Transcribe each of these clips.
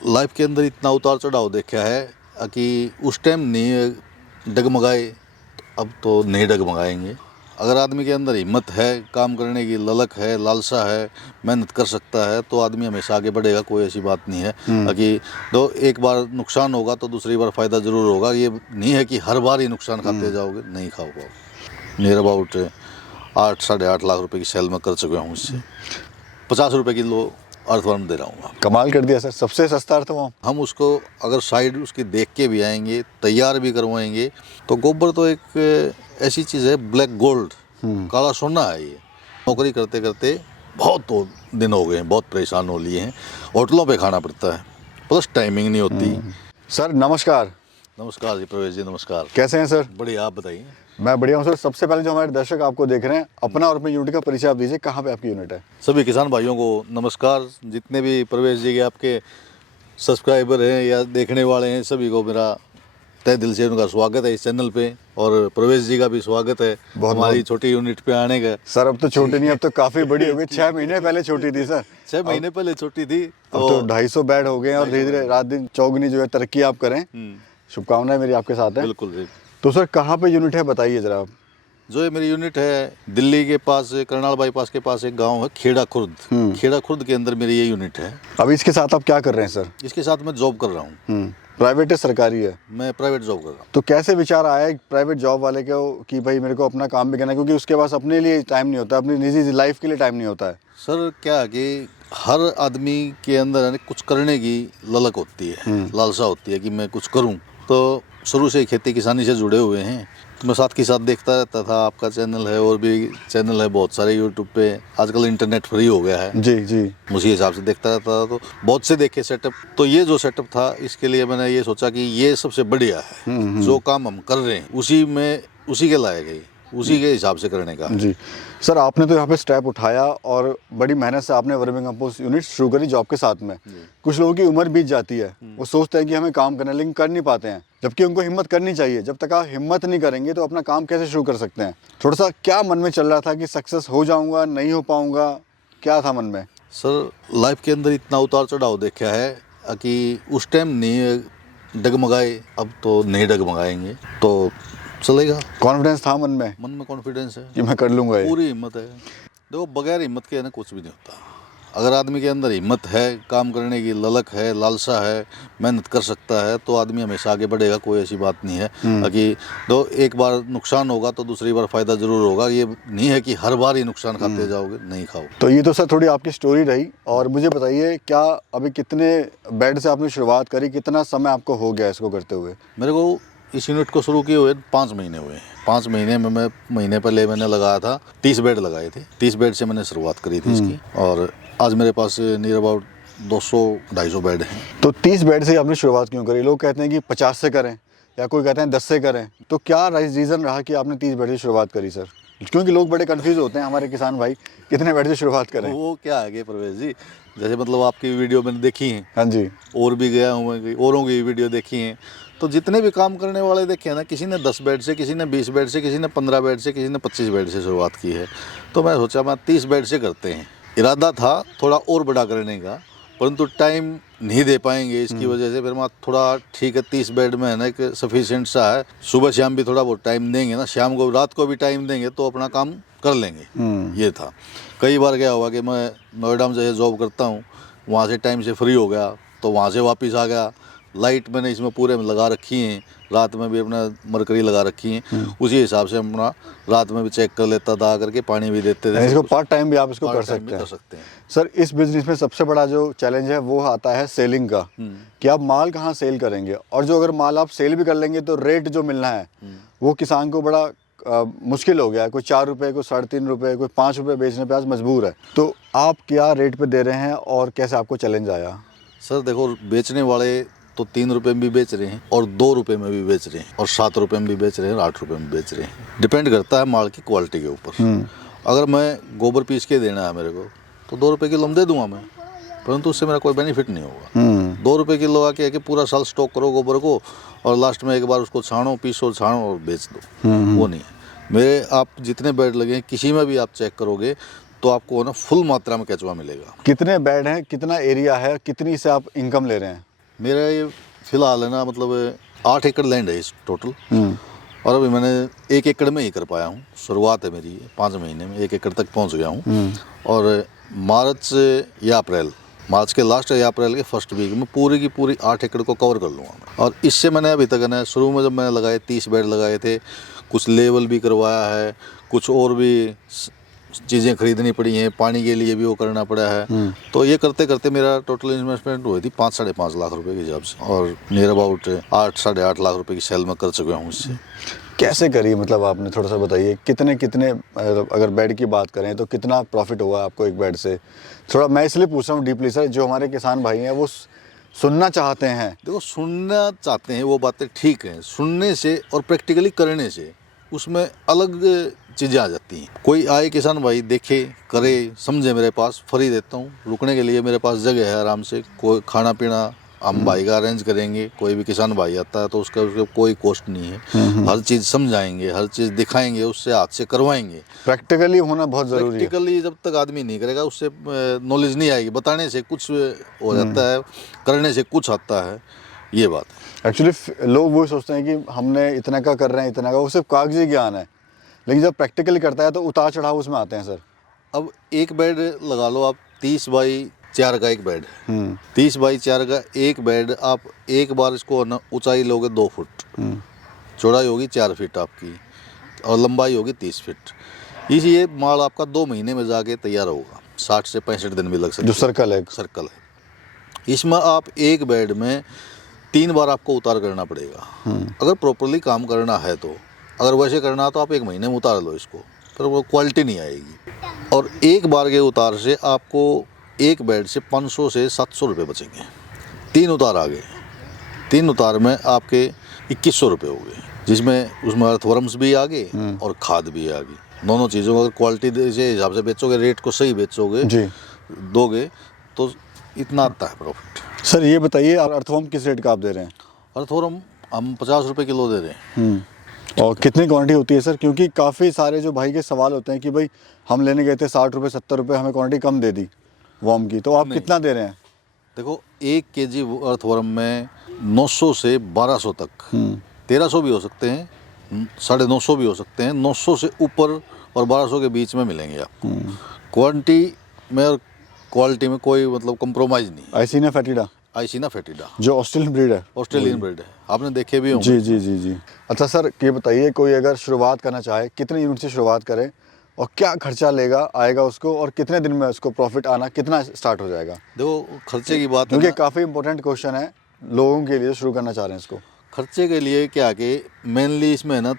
Life के अंदर इतना उतार चढ़ाव देखा है कि उस टाइम नहीं डगमगाए, अब तो नहीं डगमगाएंगे। अगर आदमी के अंदर हिम्मत है, काम करने की ललक है, लालसा है, मेहनत कर सकता है, तो आदमी हमेशा आगे बढ़ेगा। कोई ऐसी बात नहीं है कि तो एक बार नुकसान होगा तो दूसरी बार फ़ायदा ज़रूर होगा। ये नहीं है कि हर बार ही नुकसान खाते जाओगे, नहीं खाओ पाओ। नियर अबाउट 8-8.5 लाख रुपए की सेल में कर चुका हूँ। इससे 50 रुपये किलो अर्थवर्म दे रहा हूँ आपको। कमाल कर दिया सर, सबसे सस्ता अर्थवर्म। हम उसको अगर साइड उसकी देख के भी आएंगे, तैयार भी करवाएंगे, तो गोबर तो एक ऐसी चीज़ है, ब्लैक गोल्ड, काला सोना है। ये नौकरी करते करते बहुत दिन हो गए हैं, बहुत परेशान हो लिए हैं। होटलों पे खाना पड़ता है, प्लस टाइमिंग नहीं होती। सर नमस्कार। नमस्कार जी प्रवेश जी, नमस्कार। कैसे हैं सर? बढ़िया, आप बताइए। मैं बढ़िया हूँ सर। सबसे पहले जो हमारे दर्शक आपको देख रहे हैं, अपना और अपनी यूनिट का परिचय आप दीजिए। कहाँ पे आपकी यूनिट है? सभी किसान भाइयों को नमस्कार। जितने भी प्रवेश जी के आपके सब्सक्राइबर हैं या देखने वाले हैं, सभी को मेरा तहे दिल से उनका स्वागत है इस चैनल पे। और प्रवेश जी का भी स्वागत है हमारी छोटी यूनिट पे आने का। सर अब तो छोटी नहीं, अब तो काफ़ी बड़ी हो गई। 6 महीने पहले छोटी थी सर। 6 महीने पहले छोटी थी, अब तो 250 बेड हो गए हैं और धीरे धीरे रात दिन चौगुनी जो है तरक्की आप करें। शुभकामनाएं मेरी आपके साथ है। बिल्कुल जी। तो सर कहाँ पे यूनिट है, बताइए जरा आप। जो ये मेरी यूनिट है, दिल्ली के पास करनाल बाईपास के पास एक गांव है खेड़ा खुर्द। खेड़ा खुर्द के अंदर मेरी ये यूनिट है। अभी इसके साथ आप क्या कर रहे हैं सर? इसके साथ मैं जॉब कर रहा हूँ। प्राइवेट है सरकारी है? मैं प्राइवेट जॉब कर रहा हूँ। तो कैसे विचार आया एक प्राइवेट जॉब वाले को कि भाई मेरे को अपना काम भी करना है, क्योंकि उसके पास अपने लिए टाइम नहीं होता, अपनी निजी लाइफ के लिए टाइम नहीं होता है। सर क्या है कि हर आदमी के अंदर कुछ करने की ललक होती है, लालसा होती है कि मैं कुछ करूं। तो शुरू से खेती किसानी से जुड़े हुए हैं, तो मैं साथ के साथ देखता रहता था। आपका चैनल है और भी चैनल है बहुत सारे यूट्यूब पे। आजकल इंटरनेट फ्री हो गया है जी जी। उसी हिसाब से देखता रहता था, तो बहुत से देखे सेटअप। तो ये जो सेटअप था, इसके लिए मैंने ये सोचा कि ये सबसे बढ़िया है। जो काम हम कर रहे हैं उसी के लायक है, उसी के हिसाब से करने का। जी सर, आपने तो यहाँ पे स्टेप उठाया और बड़ी मेहनत से आपने वर्मी कंपोस्ट यूनिट शुरू करी जॉब के साथ में। कुछ लोगों की उम्र बीत जाती है, वो सोचते हैं कि हमें काम करना है, लेकिन कर नहीं पाते हैं, जबकि उनको हिम्मत करनी चाहिए। जब तक आप हिम्मत नहीं करेंगे तो अपना काम कैसे शुरू कर सकते हैं? थोड़ा सा क्या मन में चल रहा था कि सक्सेस हो जाऊंगा, नहीं हो पाऊंगा, क्या था मन में? सर लाइफ के अंदर इतना उतार चढ़ाव देखा है कि उस टाइम नहीं डगमगाए, अब तो नहीं डगमगाएंगे, तो चलेगा। कॉन्फिडेंस था मन में कॉन्फिडेंस है कि मैं कर लूंगा ये। पूरी हिम्मत है। देखो, बगैर हिम्मत के कुछ भी नहीं होता। अगर आदमी के अंदर हिम्मत है, काम करने की ललक है, लालसा है, मेहनत कर सकता है, तो आदमी हमेशा आगे बढ़ेगा। कोई ऐसी बात नहीं है कि तो एक बार नुकसान होगा तो दूसरी बार फ़ायदा ज़रूर होगा। ये नहीं है कि हर बार ही नुकसान खाते जाओगे, नहीं खाओ। तो ये तो सर थोड़ी आपकी स्टोरी रही। और मुझे बताइए, क्या अभी कितने बेड से आपने शुरुआत करी, कितना समय आपको हो गया इसको करते हुए? मेरे को इस यूनिट को शुरू किए हुए 5 महीने हुए हैं। 5 महीने में मैं महीने पहले मैंने लगाया था 30 बेड लगाए थे। 30 बेड से मैंने शुरुआत करी थी इसकी, और आज मेरे पास नियर अबाउट 200-250 बेड हैं। तो 30 बेड से आपने शुरुआत क्यों करी? लोग कहते हैं कि 50 से करें, या कोई कहते हैं 10 से करें। तो क्या रीज़न रहा कि आपने 30 बेड से शुरुआत करी सर? क्योंकि लोग बड़े कंफ्यूज होते हैं हमारे किसान भाई, कितने बेड से शुरुआत करें? वो क्या है कि प्रवेश जी, जैसे मतलब आपकी वीडियो मैंने देखी है, हाँ जी, और भी गया हूँ मैं, औरों की वीडियो देखी है, तो जितने भी काम करने वाले देखे हैं ना, किसी ने 10 बेड से, किसी ने 20 बेड से, किसी ने 15 बेड से, किसी ने 25 बेड से शुरुआत की है। तो मैं सोचा मैं 30 बेड से करते हैं। इरादा था थोड़ा और बड़ा करने का, परंतु टाइम नहीं दे पाएंगे, इसकी वजह से फिर मैं थोड़ा ठीक है 30 बेड में है ना एक सफिशिएंट सा है। सुबह शाम भी थोड़ा बहुत टाइम देंगे ना, शाम को रात को भी टाइम देंगे तो अपना काम कर लेंगे। ये था। कई बार क्या हुआ कि मैं नोएडा में जैसे जॉब करता हूँ, वहाँ से टाइम से फ्री हो गया तो वहाँ से वापस आ गया। लाइट मैंने इसमें पूरे में लगा रखी हैं, रात में भी अपना मरकरी लगा रखी हैं। उसी हिसाब से अपना रात में भी चेक कर लेता था, करके पानी भी देते थे। इसको पार्ट टाइम भी आप इसको कर सकते हैं। सर इस बिजनेस में सबसे बड़ा जो चैलेंज है वो आता है सेलिंग का, कि आप माल कहाँ सेल करेंगे। और जो अगर माल आप सेल भी कर लेंगे तो रेट जो मिलना है वो किसान को बड़ा मुश्किल हो गया है। कोई 4 रुपये, कोई 3.5 रुपये, कोई 5 रुपये बेचने पे आज मजबूर है। तो आप क्या रेट पे दे रहे हैं और कैसे आपको चैलेंज आया? सर देखो, बेचने वाले तो 3 रुपये में भी बेच रहे हैं, और 2 रुपये में भी बेच रहे हैं, और 7 रुपये में भी बेच रहे हैं, और 8 रुपये में बेच रहे हैं। डिपेंड करता है माल की क्वालिटी के ऊपर। अगर मैं गोबर पीस के देना है मेरे को, तो 2 रुपये किलो दे दूंगा मैं, परंतु उससे मेरा कोई बेनिफिट नहीं होगा। 2 रुपये किलो आके है कि पूरा साल स्टॉक करो गोबर को, और लास्ट में एक बार उसको छानो, पीसो, छानो और बेच दो, वो नहीं है। मेरे आप जितने बेड लगे किसी में भी आप चेक करोगे तो आपको ना फुल मात्रा में केचुआ मिलेगा। कितने बेड हैं, कितना एरिया है, कितनी से आप इनकम ले रहे हैं? मेरा ये फिलहाल है ना, मतलब 8 एकड़ लैंड है इस टोटल, और अभी मैंने 1 एकड़ में ही कर पाया हूँ। शुरुआत है मेरी 5 महीने में 1 एकड़ तक पहुँच गया हूँ। और मार्च के लास्ट या अप्रैल के फर्स्ट वीक में पूरी की पूरी 8 एकड़ को कवर कर लूँगा मैं। और इससे मैंने अभी तक ना, शुरू में जब मैंने लगाए 30 बेड लगाए थे, कुछ लेवल भी करवाया है, कुछ और भी चीज़ें खरीदनी पड़ी हैं, पानी के लिए भी वो करना पड़ा है। तो ये करते करते मेरा टोटल इन्वेस्टमेंट हुई थी 5-5.5 लाख रुपए के हिसाब से, और नियर अबाउट 8-8.5 लाख रुपए की सेल में कर चुका हूँ इससे। कैसे करी, मतलब आपने थोड़ा सा बताइए, कितने अगर बेड की बात करें तो कितना प्रॉफिट हुआ आपको एक बेड से? थोड़ा मैं इसलिए पूछ रहा हूँ डीपली सर, जो हमारे किसान भाई हैं वो सुनना चाहते हैं। देखो, सुनना चाहते हैं वो बातें ठीक हैं, सुनने से और प्रैक्टिकली करने से उसमें अलग चीज़ें आ जाती हैं। कोई आए किसान भाई, देखे, करे, समझे, मेरे पास फ्री देता हूँ, रुकने के लिए मेरे पास जगह है, आराम से कोई खाना पीना हम भाई का अरेंज करेंगे। कोई भी किसान भाई आता है तो उसका कोई कॉस्ट नहीं है, हर चीज़ समझाएंगे, हर चीज़ दिखाएंगे, उससे हाथ से करवाएंगे। प्रैक्टिकली होना बहुत ज़रूरी है। प्रैक्टिकली जब तक आदमी नहीं करेगा उससे नॉलेज नहीं आएगी। बताने से कुछ हो जाता है, करने से कुछ आता है, ये बात है। एक्चुअली लोग वो सोचते हैं कि हमने इतना का कर रहे हैं, इतना का, वो सिर्फ कागजी ज्ञान है, लेकिन जब प्रैक्टिकली करता है तो उतार चढ़ाव उसमें आते हैं सर। अब एक बेड लगा लो आप, 30x4 का एक बेड है, 30x4 का एक बेड, आप एक बार इसको ना ऊंचाई लोगे 2 फुट, चौड़ाई होगी 4 फीट आपकी, और लंबाई होगी 30 फीट। ये माल आपका 2 महीने में जाके तैयार होगा, 60 से 65 दिन भी लग सकते हैं। जो सर्कल है इसमें आप एक बेड में 3 बार आपको उतार करना पड़ेगा, अगर प्रॉपरली काम करना है तो। अगर वैसे करना है तो आप 1 महीने में उतार लो इसको, पर वो क्वालिटी नहीं आएगी। और एक बार के उतार से आपको एक बेड से 500 से 700 रुपये बचेंगे। 3 उतार आ गए, 3 उतार में आपके 2100 रुपये हो गए, जिसमें उसमें अर्थवर्म्स भी आ गए और खाद भी आ गई। दोनों चीज़ों को अगर क्वालिटी के हिसाब से बेचोगे, रेट को सही बेचोगे जी, दोगे, तो इतना आता है प्रॉफिट। सर ये बताइए, अर्थवर्म किस रेट का आप दे रहे हैं? अर्थवर्म हम 50 रुपये किलो दे रहे हैं। और कितनी क्वांटिटी होती है सर? क्योंकि काफ़ी सारे जो भाई के सवाल होते हैं कि भाई हम लेने गए थे 60 रुपये 70 रुपये, हमें क्वांटिटी कम दे दी वर्म की, तो आप कितना दे रहे हैं? देखो, 1 केजी अर्थवर्म में 900 से 1200 तक, 1300 भी हो सकते हैं, 950 भी हो सकते हैं, 900 से ऊपर और 1200 के बीच में मिलेंगे आपको। क्वांटिटी में और क्वालिटी में कोई मतलब कंप्रोमाइज़ नहीं। आइसिना फेटिडा जो ऑस्ट्रेलियन ब्रीड है, आपने देखे भी जी होंगे। जी जी जी। अच्छा सर, ये बताइए, कोई अगर शुरुआत करना चाहे, कितने यूनिट से शुरुआत करें और क्या खर्चा आएगा उसको, और कितने दिन में उसको प्रॉफिट आना कितना स्टार्ट हो जाएगा? देखो, खर्चे की बात, क्योंकि काफ़ी इंपॉर्टेंट क्वेश्चन है लोगों के लिए शुरू करना चाह रहे हैं इसको। खर्चे के लिए क्या कि मेनली इसमें है ना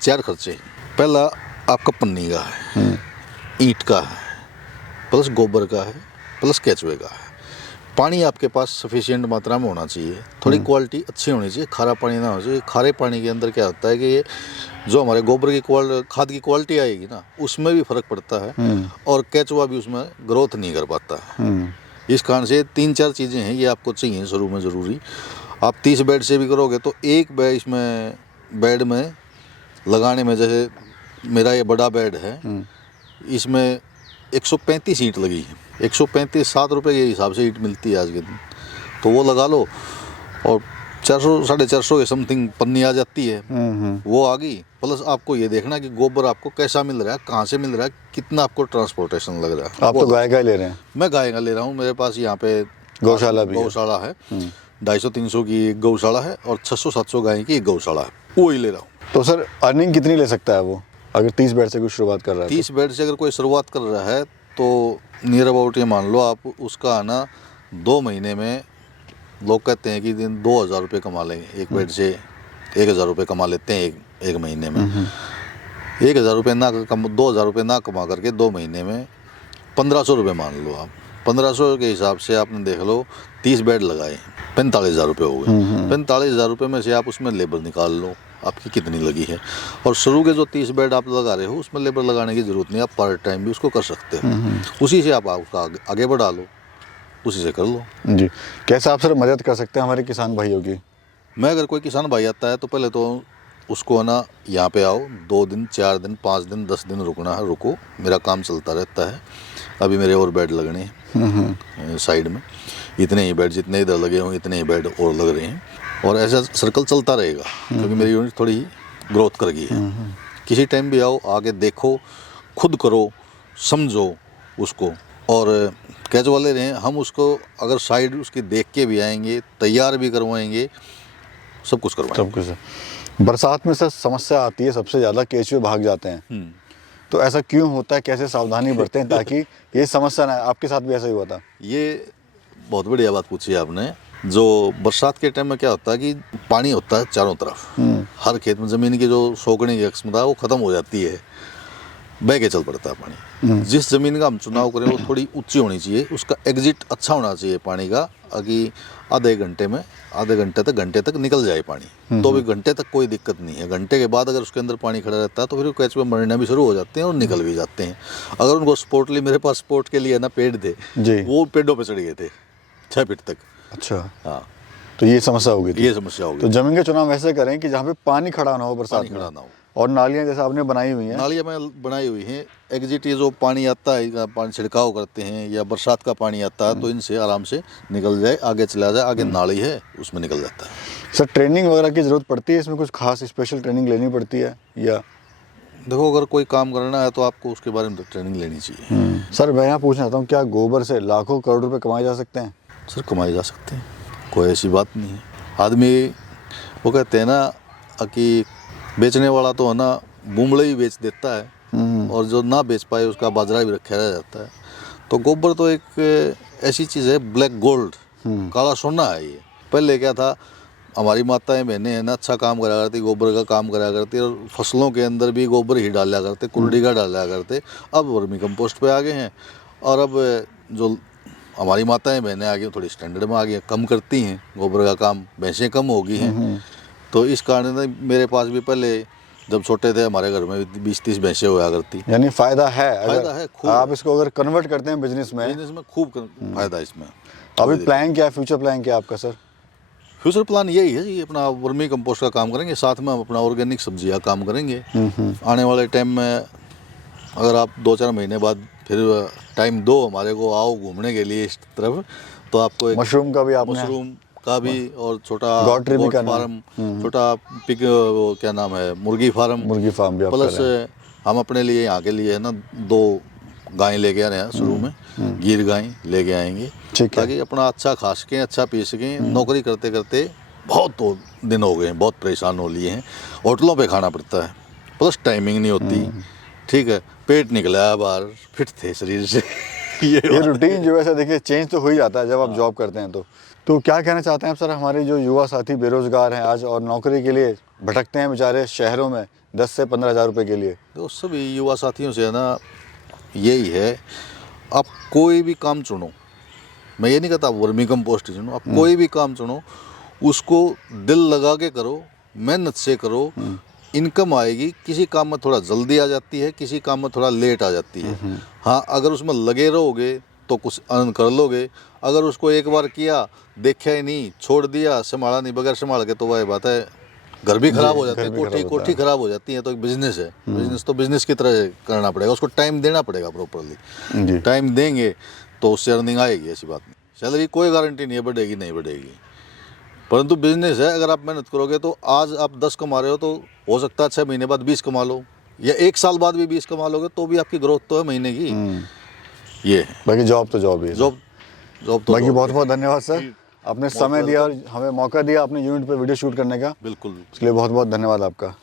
4 खर्चे। पहला आपका पन्नी का है, ईंट का है, प्लस गोबर का है, प्लस केचुए का है। पानी आपके पास सफिशिएंट मात्रा में होना चाहिए, थोड़ी क्वालिटी अच्छी होनी चाहिए, खारा पानी ना होना चाहिए। खारे पानी के अंदर क्या होता है कि ये जो हमारे गोबर की खाद की क्वालिटी आएगी ना, उसमें भी फर्क पड़ता है, और केचुआ भी उसमें ग्रोथ नहीं कर पाता है। इस कारण से 3-4 चीज़ें हैं ये आपको चाहिए शुरू में ज़रूरी। आप 30 बेड से भी करोगे तो एक बेड में लगाने में, जैसे मेरा ये बड़ा बेड है, इसमें 135 ईंट लगी है। 135 7 रुपये के हिसाब से ईंट मिलती है आज के दिन, तो वो लगा लो, और 400-450 के समथिंग पन्नी आ जाती है, वो आ गई। प्लस आपको ये देखना कि गोबर आपको कैसा मिल रहा है, कहाँ से मिल रहा है, कितना आपको ट्रांसपोर्टेशन लग रहा है। आप तो गाय का ले रहे हैं? मैं गाय का ले रहा हूँ, मेरे पास यहाँ पे गौशाला है। 250-300 की एक गौशाला है और 600-700 गाय की एक गौशाला है, वो ही ले रहा हूँ। तो सर अर्निंग कितनी ले सकता है वो, अगर 30 बेड से कोई शुरुआत कर रहा है? 30 बेड से अगर कोई शुरुआत कर रहा है तो नियर अबाउट ये मान लो आप, उसका आना 2 महीने में, लोग कहते हैं कि 2000 रुपये कमा लेंगे एक बेड से, 1000 रुपये कमा लेते हैं एक महीने में। 1000 रुपये ना 2000 रुपये ना कमा करके 2 महीने में 1500 रुपये मान लो आप। 1500 के हिसाब से आपने देख लो, 30 बेड लगाए, 45,000 रुपये हो गए। 45,000 रुपये में से आप उसमें लेबर निकाल लो आपकी कितनी लगी है। और शुरू के जो 30 बेड आप लगा रहे हो उसमें लेबर लगाने की ज़रूरत नहीं, आप पार्ट टाइम भी उसको कर सकते हो, उसी से आप उसका आगे बढ़ा लो, उसी से कर लो जी। कैसे आप सर मदद कर सकते हैं हमारे किसान भाइयों की? मैं, अगर कोई किसान भाई आता है तो पहले तो उसको है ना यहाँ पे आओ, 2 दिन 4 दिन 5 दिन 10 दिन रुकना है, रुको, मेरा काम चलता रहता है। अभी मेरे और बेड लगने हैं साइड में, इतने ही बेड जितने इधर लगे हों इतने ही बेड और लग रहे हैं, और ऐसा सर्कल चलता रहेगा क्योंकि मेरी यूनिट थोड़ी ग्रोथ कर गई है। किसी टाइम भी आओ, आके देखो, खुद करो, समझो उसको, और कैच वाले रहें। हम उसको अगर साइड उसकी देख के भी आएंगे, तैयार भी करवाएंगे, सब कुछ करवाएंगे। सब कुछ। बरसात में सर समस्या आती है सबसे ज़्यादा, केंचुए भाग जाते हैं, तो ऐसा क्यों होता है, कैसे सावधानी बरतें ताकि ये समस्या ना आए? आपके साथ भी ऐसा ही हुआ था? ये बहुत बढ़िया बात पूछी है आपने। जो बरसात के टाइम में क्या होता है कि पानी होता है चारों तरफ, हर खेत में ज़मीन की जो सोखने की क्षमता है वो ख़त्म हो जाती है, बह के चल पड़ता है पानी। जिस ज़मीन का हम चुनाव करें वो थोड़ी ऊंची होनी चाहिए, उसका एग्जिट अच्छा होना चाहिए पानी का, कि आधे घंटे तक निकल जाए पानी, तो भी घंटे तक कोई दिक्कत नहीं है। घंटे के बाद अगर उसके अंदर पानी खड़ा रहता है तो फिर कैचुए मरना भी शुरू हो जाते हैं और निकल भी जाते हैं। अगर उनको स्पोर्टली, मेरे पास स्पोर्ट के लिए ना पेड़ थे जी, वो पेड़ों पे चढ़ गए थे 6 फीट तक। अच्छा, हाँ, तो ये समस्या हो गई थी। ये समस्या हो गई। तो जमीन का चुनाव ऐसे करें कि जहाँ पे पानी खड़ा ना हो बरसात में, खड़ा ना हो, और नालियाँ जैसे आपने बनाई हुई हैं, नालियाँ में बनाई हुई हैं, एग्जिट ये जो पानी आता है, पानी छिड़काव करते हैं या बरसात का पानी आता है तो इनसे आराम से निकल जाए, आगे चला जाए, आगे नाली है उसमें निकल जाता है। सर ट्रेनिंग वगैरह की ज़रूरत पड़ती है इसमें? कुछ खास स्पेशल ट्रेनिंग लेनी पड़ती है या? देखो, अगर कोई काम करना है तो आपको उसके बारे में तो ट्रेनिंग लेनी चाहिए। सर मैं यहाँ पूछना चाहता हूँ, क्या गोबर से लाखों करोड़ रुपए कमाए जा सकते हैं? सर कमाए जा सकते हैं, कोई ऐसी बात नहीं है। आदमी वो कहते हैं ना कि बेचने वाला तो है ना बुमड़े ही बेच देता है, और जो ना बेच पाए उसका बाजरा भी रखा रह जाता है। तो गोबर तो एक ऐसी चीज़ है, ब्लैक गोल्ड, काला सोना है ये। पहले क्या था, हमारी माताएं बहनें हैं ना अच्छा काम करा करती, गोबर का काम करा करती, और फसलों के अंदर भी गोबर ही डाला करते, कुल्डी का डाला करते। अब वर्मी कंपोस्ट पे आ गए हैं, और अब जो हमारी माताएं बहनें आ गई थोड़ी स्टैंडर्ड में आ गई, कम करती हैं गोबर का काम, भैंसें कम हो गई हैं। तो इस कारण मेरे पास भी पहले जब छोटे थे हमारे घर में 20-30 भैंसें हुआ करती। यानी फ़ायदा है, फायदा है खूब। आप इसको अगर कन्वर्ट करते हैं बिजनेस में खूब फायदा इसमें। अभी प्लान क्या है, फ्यूचर प्लान क्या है आपका सर? फ्यूचर प्लान यही है कि अपना वर्मी कंपोस्ट का काम करेंगे, साथ में हम अपना ऑर्गेनिक सब्जियां काम करेंगे। आने वाले टाइम में अगर आप 2-4 महीने बाद फिर टाइम दो हमारे को, आओ घूमने के लिए इस तरफ, तो आपको एक मशरूम का भी आपने, मशरूम का भी, और छोटा गॉट फार्म, छोटा पिक, वो क्या नाम है, मुर्गी फार्म भी आप प्लस कर रहे हैं। हम अपने लिए यहाँ के लिए है ना 2 गाय लेके आ रहे हैं शुरू में, गिर गाय लेके आएंगे, ताकि अपना अच्छा खा सकें, अच्छा पी सकें। नौकरी करते करते बहुत दिन हो गए हैं, बहुत परेशान हो लिए हैं, होटलों पे खाना पड़ता है, प्लस टाइमिंग नहीं होती, ठीक है, पेट निकला है बाहर, फिट थे शरीर से। ये रूटीन जो है देखिए चेंज तो हो ही जाता है जब आप जॉब करते हैं। तो क्या कहना चाहते हैं आप सर, हमारे जो युवा साथी बेरोजगार हैं आज और नौकरी के लिए भटकते हैं बेचारे शहरों में 10 से 15 हज़ार रुपये के लिए? तो सभी युवा साथियों से है ना यही है, आप कोई भी काम चुनो, मैं ये नहीं कहता वर्मी कंपोस्ट चुनो, आप कोई भी काम चुनो, उसको दिल लगा के करो, मेहनत से करो, इनकम आएगी। किसी काम में थोड़ा जल्दी आ जाती है, किसी काम में थोड़ा लेट आ जाती है। हाँ, अगर उसमें लगे रहोगे तो कुछ अर्न कर लोगे। अगर उसको एक बार किया, देखा ही नहीं, छोड़ दिया, संभाला नहीं, बगैर संभाल के, तो वह बात है घर भी खराब हो जाता है, कोठी खराब हो जाती है। तो एक बिजनेस है, बिजनेस तो बिजनेस की तरह करना पड़ेगा, उसको टाइम देना पड़ेगा प्रॉपरली। टाइम देंगे तो उससे अर्निंग आएगी, ऐसी बात नहीं। सैलरी कोई गारंटी नहीं है बढ़ेगी नहीं बढ़ेगी, परंतु बिजनेस है, अगर आप मेहनत करोगे तो आज आप 10 कमा रहे हो तो हो सकता है 6 महीने बाद 20 कमा लो, या 1 साल बाद भी 20 कमा लोगे, तो भी आपकी ग्रोथ तो है महीने की। ये है, बाकी जॉब तो जॉब ही है। जॉब तो बाकी बहुत बहुत धन्यवाद सर, आपने समय दिया और हमें मौका दिया अपने यूनिट पे वीडियो शूट करने का। बिल्कुल, इसलिए बहुत बहुत धन्यवाद आपका।